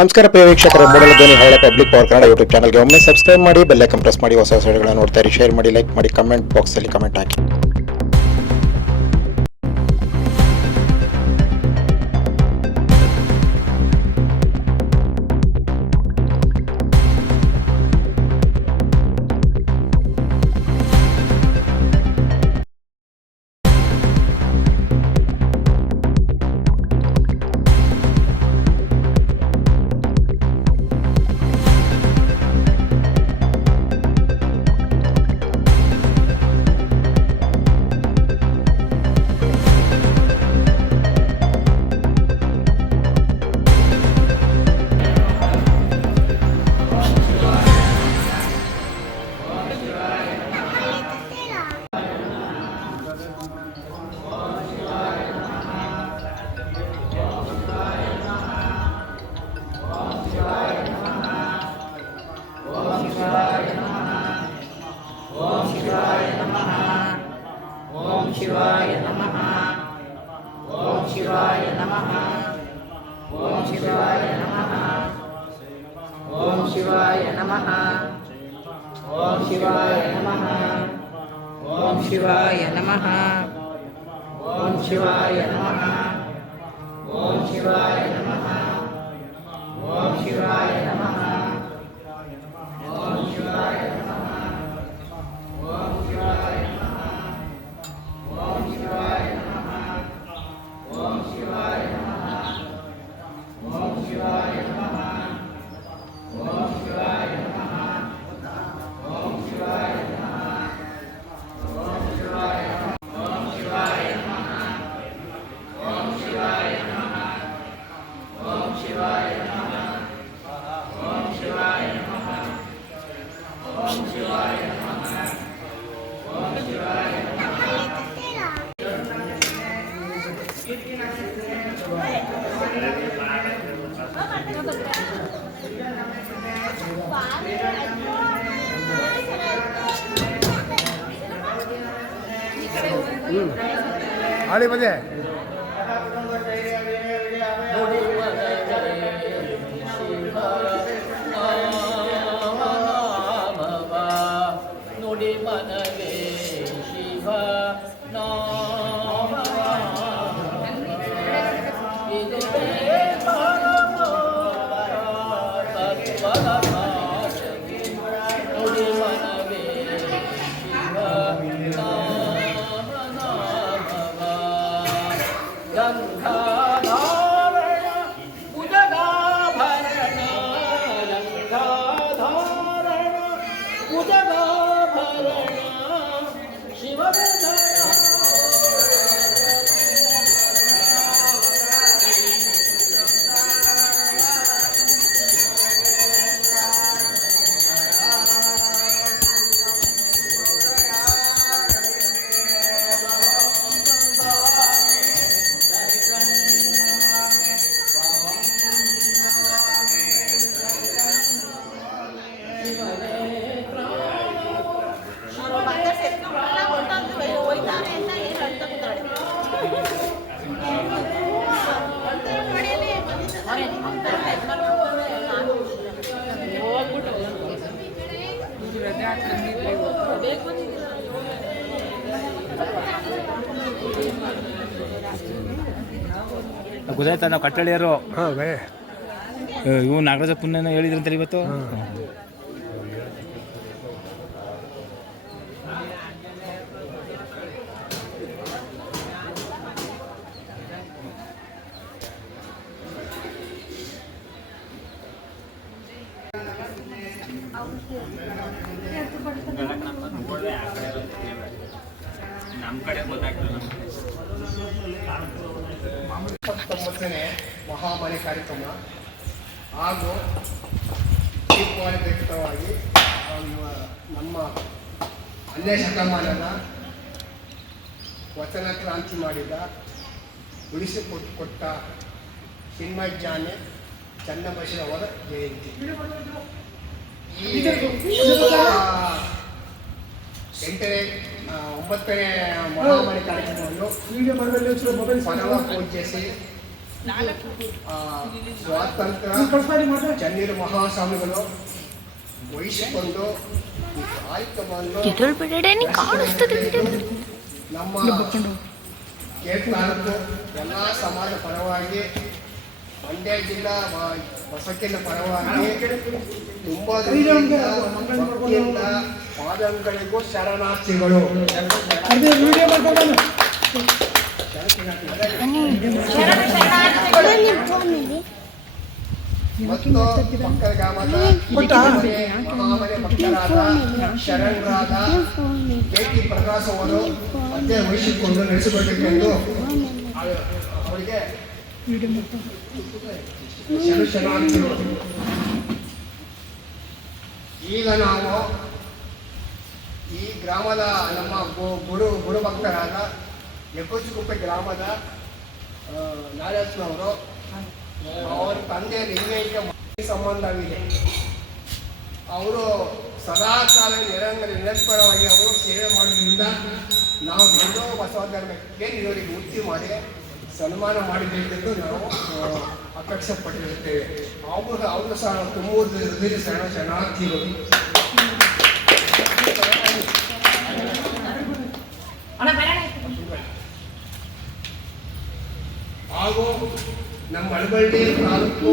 ನಮಸ್ಕಾರ ಪ್ರಿಯ ವೀಕ್ಷಕರೇ, ಮೂಡಲ ಧ್ವನಿ ಹಳ್ಳ ಪಬ್ಲಿಕ್ ಪವರ್ ಕನ್ನಡ ಯೂಟ್ಯೂಬ್ ಚಾನಲ್ಗೆ ಒಮ್ಮೆ ಸಬ್ಸ್ಕ್ರೈಬ್ ಮಾಡಿ, ಬೆಲ್ ಐಕಾನ್ ಪ್ರೆಸ್ ಮಾಡಿ, ಹೊಸ ವಿಡಿಯೋಗಳನ್ನು ನೋಡ್ತಾ ಇರಿ. ಶೇರ್ ಮಾಡಿ, ಲೈಕ್ ಮಾಡಿ, ಕಮೆಂಟ್ ಬಾಕ್ಸಲ್ಲಿ ಕಮೆಂಟ್ ಹಾಕಿ. ಶಿವಾಯ ನಮಃ. ಓಂ ಶಿವಾಯ ನಮಃ. ಓಂ ಶಿವಾಯ ನಮಃ. ಓಂ ಶಿವಾಯ ನಮಃ. ಓಂ ಶಿವಾಯ ನಮಃ. ಓಂ ಶಿವಾಯ ನಮಃ. ಓಂ ಶಿವಾಯ ನಮಃ. ಓಂ ಶಿವಾಯ ನಮಃ. ಓಂ ಶಿವಾಯ ನಮಃ. ಓಂ ಶಿವಾಯ ನಮಃ. ಓಂ ಶಿವಾಯ ಆಳಿ ಬಂದೆ ನುಡಿ ಮನವೇ ಶಿವ ನಾಮ ಇದು ನುಡಿ ಮನವೇ ಶಿವ ನಾಮ ನಾಮವ ಗಂಗಾಧಾರಣ ಉದಗಾಭರಣ ಗಂಗಾಧಾರಣ ಉದಗಾಭರಣ ಶಿವಬಂಧನ ಗೊತ್ತಾಯ್ತಾ ನಾವು ಕಟ್ಟಳಿಯರು ಹಾಂ ಇವು ನಾಗರಾಜ ಪುಣ್ಯನ ಹೇಳಿದ್ರಂತಾರೆ ಇವತ್ತು. ನಮ್ಮ ಕಡೆ ಗೊತ್ತಾಗ್ತದೆ. 19ನೇ ಮಹಾಮಾರಿ ಕಾರ್ಯಕ್ರಮ ಹಾಗೂ ದೀಪಾವಳಿ ಪ್ರಯುಕ್ತವಾಗಿ ನಮ್ಮ 10ನೇ ಶತಮಾನದ ವಚನ ಕ್ರಾಂತಿ ಮಾಡಿದ ಉಳಿಸಿಕೊಟ್ಟ ಸಿಂಹಜ್ಞಾನಿ ಚನ್ನಬಸವರ ಜಯಂತಿ. ಈ 9ನೇ ಮಹಾಮಾರಿ ಕಾರ್ಯಕ್ರಮವನ್ನು ಪರಮ ಪೂಜಿಸಿ ಸ್ವಾತಂತ್ರ್ಯ ಚನ್ನೀರು ಮಹಾಸ್ವಾಮಿಗಳು ವಹಿಸಿಕೊಂಡು ಈ ಕಾರ್ಯಕ್ರಮವನ್ನು ನಮ್ಮ ಕೇಳ್ತಾರದ್ದು ಎಲ್ಲ ಸಮಾಜ ಪರವಾಗಿ ಮಂಡ್ಯ ಜಿಲ್ಲಾ ಬಸಕ್ಕಿನ ಪರವಾಗಿ ತುಂಬ ಭಕ್ತಿಯಿಂದ ಪಾದಂಗಳಿಗೂ ಶರಣಾರ್ಥಿಗಳು. ಮತ್ತು ಮಕ್ಕಳ ಗ್ರಾಮದ ಮಹಾಮನೆ ಭಕ್ತರಾದ ಶರಣರಾದ ಕೆ.ಟಿ. ಪ್ರಕಾಶ್ ಅವರು ಅಧ್ಯಯನ ವಹಿಸಿಕೊಂಡು ನಡೆಸಿಕೊಟ್ಟಿದ್ದು ಅವರಿಗೆ ಶರಣಾರ್ಥಿಗಳು. ಈಗ ನಾವು ಈ ಗ್ರಾಮದ ನಮ್ಮ ಗುರು ಭಕ್ತರಾದ ಯಕೋಚಿಕುಪ್ಪೆ ಗ್ರಾಮದ ನಾರಾಯಣವರು ಅವರ ತಂದೆಯ ಲಿಂಗೈಕ್ಯ ಸಂಬಂಧವಿದೆ. ಅವರು ಸದಾ ಕಾಲ ನಿರಂತರವಾಗಿ ಅವರು ಸೇವೆ ಮಾಡೋದ್ರಿಂದ ನಾವು ಎಲ್ಲೋ ಬಸವಧರ್ಮಕ್ಕೆ ಇವರಿಗೆ ಉತ್ತಿ ಮಾಡಿ ಸನ್ಮಾನ ಮಾಡಬೇಕೆಂದು ನಾವು ಅಪೇಕ್ಷೆ ಪಟ್ಟಿರುತ್ತೇವೆ. ಅವರು ಸಹ ತುಂಬುವುದು ಶರಣಾರ್ಥಿಗಳು. ಹಾಗೂ ನಮ್ಮ ಮಳವಳ್ಳಿ ತಾಲೂಕು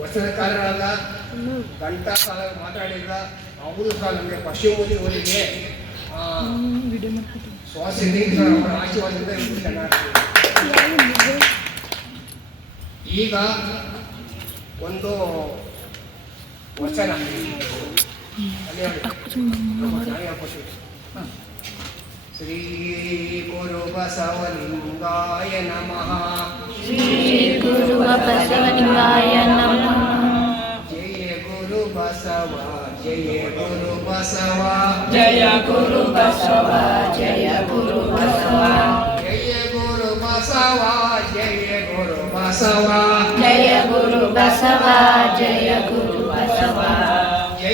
ವಚನಕಾರರಾದ ಗಂಟಾ ಕಾಲ ಮಾತಾಡಿದ ಅವರು ಸಹ ನಮಗೆ ಪಶ್ಚಿಮೂಲಿಯವರಿಗೆ ಅವರ ಆಶೀರ್ವಾದದಿಂದ ಚೆನ್ನಾಗ್ತದೆ. ಈಗ ಒಂದು ವಚನ ಶ್ರೀ ಗುರು ಬಸವಲಿಂಗಾಯ ನಮಃ. ಶ್ರೀ ಗುರು ಬಸವಲಿಂಗಾಯ ನಮಃ. ಜಯ ಗುರು ಬಸವ ಜಯ ಗುರು ಬಸವ ಜಯ ಗುರು ಬಸವ ಜಯ ಗುರು ಬಸವ ಜಯ ಗುರು ಬಸವ ಜಯ ಗುರು ಬಸವ ಜಯ ಗುರು ಬಸವ ಜಯ ಗುರು ಬಸವ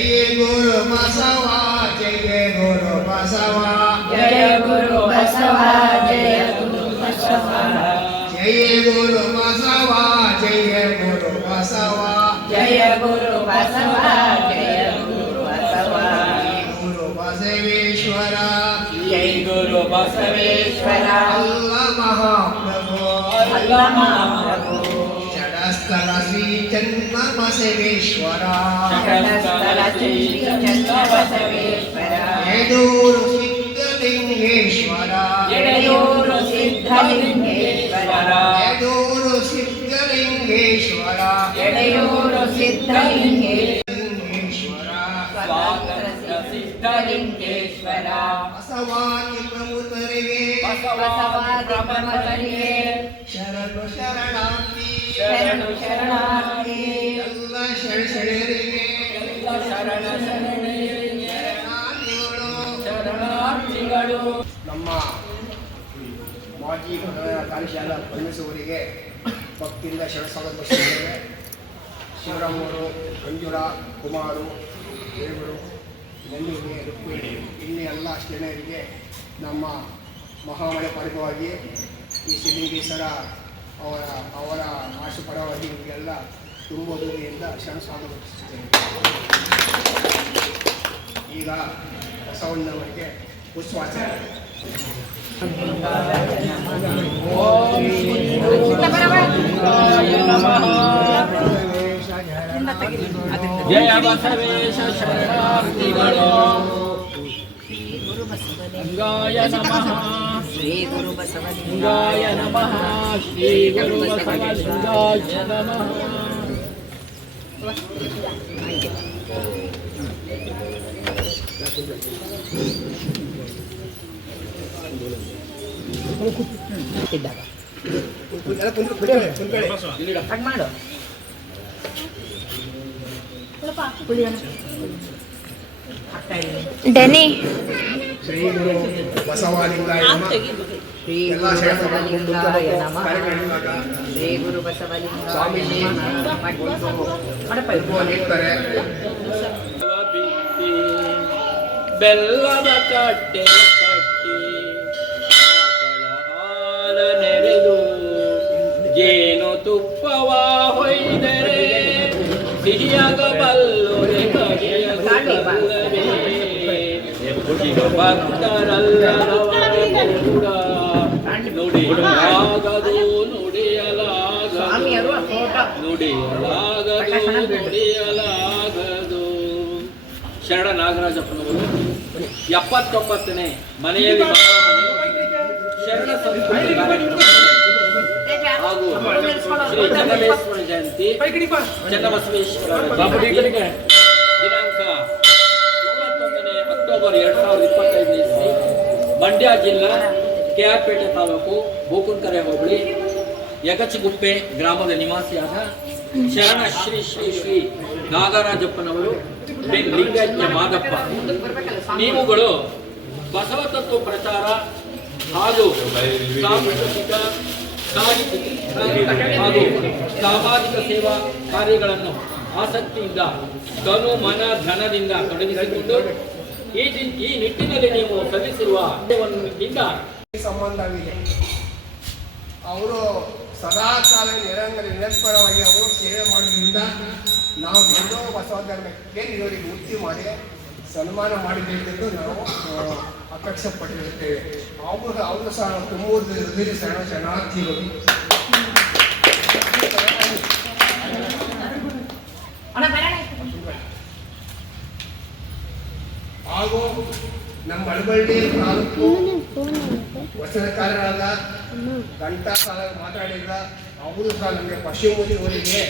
ಜಯ ಗುರು ಬಸವ ಜಯ ಗುರು ಬಸವ ಜಯ ಗುರು ಬಸವ ಜಯ ಗುರು ಬಸವ ಜಯ ಗುರು ಬಸವ ಜಯ ಗುರು ಬಸವ ಜಯ ಗುರು ಬಸವ ಜಯ ಗುರು ಬಸವ ಗುರು ಬಸವೇಶ್ವರ ಜೈ ಗುರು ಬಸವೇಶ್ವರ ಅಲ್ಲ ಮಹಾಪ್ರಭು ಅಲ್ಲ ಮಹಾಪ್ರಭು ಜಡಸ್ಥಳ ಶ್ರೀ ಚನ್ನ ಬಸವೇಶ್ವರ ಜಡಸ್ಥಳ ಶ್ರೀ ಚನ್ನ ಬಸವೇಶ್ವರ ಎಡೂರು ಸಿದ್ಧಲಿಂಗೇಶ್ವರ ಎಡೆಯೂರು ಸಿದ್ಧಲಿಂಗೇಶ್ವರ ಎಡೂರು ಸಿದ್ಧಲಿಂಗೇಶ್ವರ ಎಡೆಯೂರು ಸಿದ್ಧಲಿಂಗೇಶ್ವರ ಸ್ವಾತಂತ್ರ್ಯ ಸಿದ್ಧಲಿಂಗೇಶ್ವರ ಬಸವಾದಿ ಪ್ರಮುಖರಿಗೆ ಬಸವಾದಿ ಪ್ರಮುಖರಿಗೆ ಶರಣು ಶರಣಾರ್ಥಿ ಶರಣು ಶರಣಾರ್ಥಿ ಎಲ್ಲ ಶರಣರಿಗೆ ಶರಣಾರ್ಥಿಗಳು. ಶರಣಾರ್ಥಿಗಳು. ನಮ್ಮ ಮಾಜಿ ಕಾರ್ಯಶಾಲಾ ಪರಮೇಶ್ವರಿಗೆ ಭಕ್ತಿಯಿಂದ ಶರಣಸ್ವಾಗತ ಬಯಸುತ್ತೇವೆ. ಶಿವರಾಮವರು, ಮಂಜುಳಾ, ಕುಮಾರು, ದೇವರು, ನಂದಿನಿ, ರುಕ್ಮಿಣಿ ಇನ್ನೂ ಎಲ್ಲ ಜನರಿಗೆ ನಮ್ಮ ಮಹಾಮನೆ ಪರವಾಗಿ ಈ ಸಿದ್ಧಲಿಂಗೇಶ್ವರ ಅವರ ಆಶು ಪರವಾಗಿ ಇವರಿಗೆಲ್ಲ ತುಂಬುವುದರಿಂದ ಶರಣಸ್ವಾಗತ ಬಯಸುತ್ತೇವೆ. ಈಗ ಬಸವಣ್ಣವರಿಗೆ ಪುಷ್ಪಾರ್ಚನೆ. ಜಯ ಬಸವೇಶ ಶರಣಾರ್ಥಿಗಳು. ಲಿಂಗಾಯ ನಮಃ ಶ್ರೀ ಗುರು ಬಸವಲಿಂಗ ಲಿಂಗಾಯ ನಮಃ ಶ್ರೀ ಗುರು ಬಸವಲಿಂಗಾಯ ನಮಃ. ಮಾಡು ಡೆನಿ ಶ್ರೀ ಗುರು ಬಸವಲಿಂಗಾಯ ನಮಃ. ಶ್ರೀ ಎಲ್ಲ ಗುರು ಶರಣ ಬಸವಲಿಂಗಾಯ ನಮಃ. ಕಾರ್ಯಕ್ರಮದಾಗ ಶ್ರೀ ಗುರು ಬಸವಲಿಂಗಾಯ ಸ್ವಾಮೀಜಿ ನಮಃ. ನೀಡ್ತಾರೆ. ಬಿತ್ತಿ ಬೆಲ್ಲದ ಕಟ್ಟೆ ಕಟ್ಟಿ ಆಕಳ ಹಾಲ ನೆರೆದು ಜೇನು ಸಿಹಿಯಾಗಬಲ್ಲುದೆ ಕಹಿಯ ಸುಖವಲ್ಲವೇ. ಭಕ್ತರಲ್ಲದವರ ಕೂಡ ನುಡಿಯಲಾಗದು ನುಡಿಯಲಾಗದು ನುಡಿಯಲಾಗದು. ಶರಣ ನಾಗರಾಜಪ್ಪನವರು 79ನೇ ಮನೆಯಲ್ಲಿ ಶರಣ ಸಂಸ್ಕೃತಿ ಕಾರ್ಯಕ್ರಮ ಹಾಗೂ ಶ್ರೀ ಚನ್ನಬಸವೇಶ್ವರ ಜಯಂತಿ ಚನ್ನಬಸವೇಶ್ವರ ದಿನಾಂಕ 21ನೇ ಅಕ್ಟೋಬರ್ 2025 ಇಸ್ವಿ ಮಂಡ್ಯ ಜಿಲ್ಲಾ ಕೆಆರ್ಪೇಟೆ ತಾಲೂಕು ಬೋಕುನ್ಕೆರೆ ಹೋಬಳಿ ಯಗಚಿಗುಪ್ಪೆ ಗ್ರಾಮದ ನಿವಾಸಿಯಾದ ಶರಣ ಶ್ರೀ ಶ್ರೀ ಶ್ರೀ ನಾಗರಾಜಪ್ಪನವರು ಬೆನ್ ಲಿಂಗಜ್ಞ ಮಾದಪ್ಪ ನೀವುಗಳು ಬಸವ ತತ್ವ ಪ್ರಚಾರ ಹಾಗೂ ಸಾಂಸ್ಕೃತಿಕ ಹಾಗೂ ಸಾಮಾಜಿಕ ಸೇವಾ ಕಾರ್ಯಗಳನ್ನು ಆಸಕ್ತಿಯಿಂದ ತನು ಮನ ಧನದಿಂದ ತೊಡಗಿಸಿಕೊಂಡು ಈ ನಿಟ್ಟಿನಲ್ಲಿ ನೀವು ಸಲ್ಲಿಸಿರುವ ಕಾರ್ಯದಿಂದ ಸಂಬಂಧವಿದೆ. ಅವರು ಸದಾ ಕಾಲ ನಿರಂತರವಾಗಿ ಅವರು ಸೇವೆ ಮಾಡೋದ್ರಿಂದ ನಾವು ಎಲ್ಲೋ ಬಸವ ಧರ್ಮಕ್ಕೆ ಇವರಿಗೆ ವೃತ್ತಿ ಮಾಡಿ ಸನ್ಮಾನ ಮಾಡಬೇಕೆಂದು ನಾವು ಅಪೇಕ್ಷೆ ಪಟ್ಟಿರುತ್ತೇವೆ. ಅವರು ಸಹ ತುಂಬೂರು ಶರಣಾರ್ಥಿಗಳು. ಹಾಗೂ ನಮ್ಮ ಮಳವಳ್ಳಿ ತಾಲೂಕು ವಚನಕಾರರಾದ ಗಂಟಾ ಸಾಲ ಮಾತಾಡಿದ ಅವರು ಸಹ ನಮಗೆ ಪಶ್ಚಿಮೋದಿ ಅವರಿಗೆ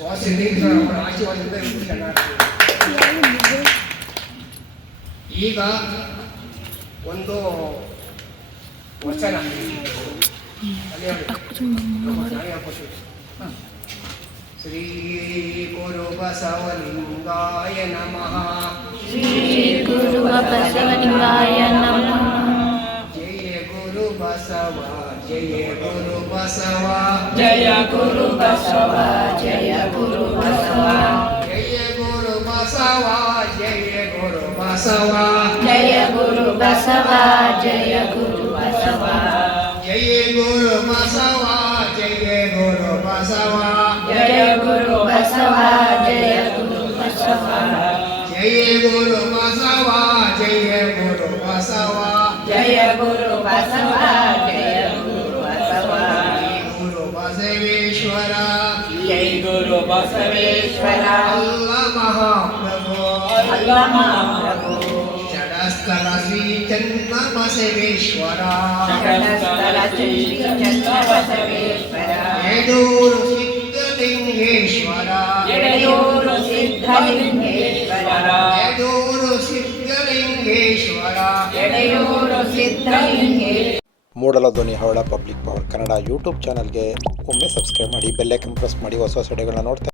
ಅವರ ಆಶೀರ್ವಾದದಿಂದ ಇವರು ಚೆನ್ನಾಗ್ತದೆ. ಈಗ ಒಂದು ವಚನ ಶ್ರೀ ಗುರು ಬಸವಲಿಂಗಾಯ ನಮಃ. ಶ್ರೀ ಗುರು ಬಸವಲಿಂಗಾಯ ನಮಃ. ಜಯ ಗುರು ಬಸವ ಜಯ ಗುರು ಬಸವ ಜಯ ಗುರು ಬಸವ ಜಯ ಗುರು ಬಸವ ಜಯ ಗುರು ಬಸವ ಜಯ ಗುರು ಬಸವ ಜಯ ಗುರು ಬಸವ ಜಯ ಗುರು ಬಸವ ಜಯ ಗುರು ಬಸವ ಜಯ ಗುರು ಬಸವ ಜಯ ಗುರು ಬಸವ ಜಯ ಗುರು ಬಸವ ಜಯ ಗುರು ಬಸವ ಜಯ ಗುರು ಬಸವ ಜಯ ಗುರು ಬಸವ ಜಯ ಗುರು ಬಸವ ಗುರು ಬಸವೇಶ್ವರ ಜೈ ಗುರು ಬಸವೇಶ್ವರ ಅಲ್ಲ ಮಹಾಪ್ರಭು ಅಲ್ಲ ಮಹಾಪ್ರಭು ಜಡಸ್ಥಳ ಶ್ರೀ ಚನ್ನ ಬಸವೇಶ್ವರ ಜಗತ್ಸ್ಥಳ ಶ್ರೀ ಚನ್ನ ಬಸವೇಶ್ವರ ಎಡೂರು ಸಿದ್ಧಲಿಂಗೇಶ್ವರ ಎಡೆಯೂರು ಸಿದ್ಧಲಿಂಗೇಶ್ವರ ಎಡೂರು ಸಿದ್ಧಲಿಂಗೇಶ್ವರ ಎಡೆಯೂರು ಸಿದ್ಧಲಿಂಗೇಶ್ವರ. ಮೂಡಲ ಧ್ವನಿ ಹವಳ ಪಬ್ಲಿಕ್ ಪವರ್ ಕನ್ನಡ ಯೂಟ್ಯೂಬ್ ಚಾನಲ್ಗೆ ಒಮ್ಮೆ ಸಬ್ಸ್ಕ್ರೈಬ್ ಮಾಡಿ ಬೆಲ್ ಐಕನ್ ಪ್ರೆಸ್ ಮಾಡಿ ಹೊಸ ವಿಡಿಯೋಗಳನ್ನ ನೋಡ್ತಾ